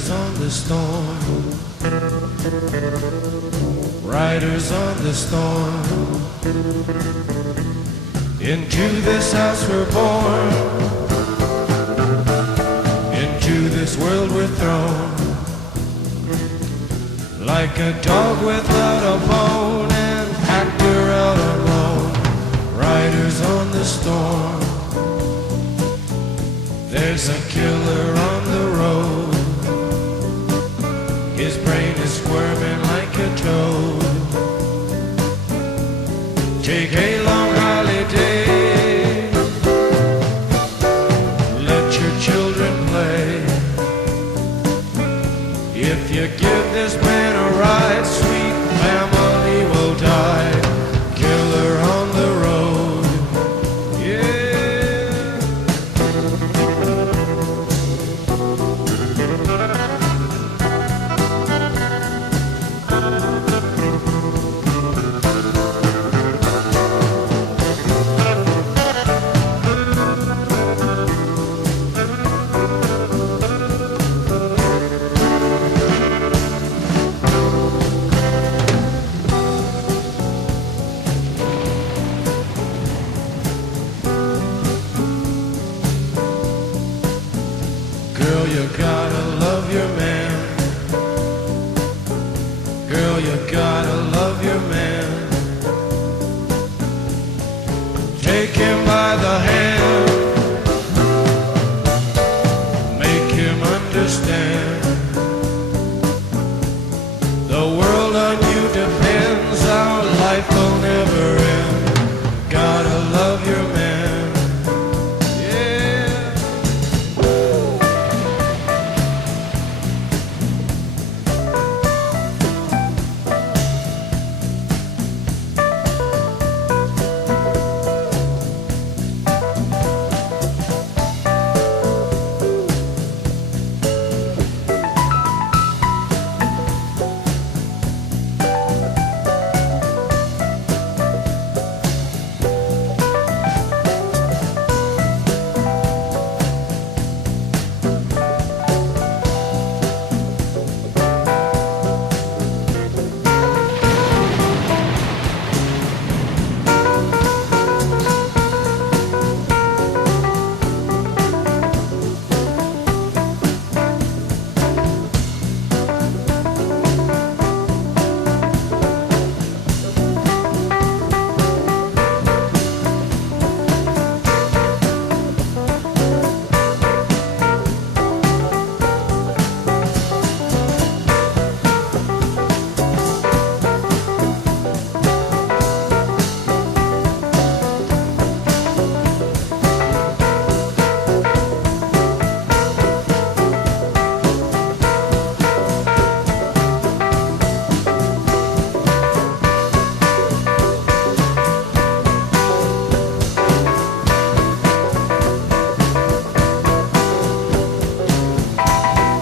Riders on the storm, riders on the storm. Into this house we're born, into this world we're thrown. Like a dog without a bone, an actor out alone. Riders on the storm. There's a killer on the road. His brain is squirming like a toad. Take a long holiday. Let your children play. If you give this man a ride, sweet family will die. Killer on the road. Yeah. Girl, you gotta love your man. Girl, you gotta love your man. Take him by the hand. Make him understand.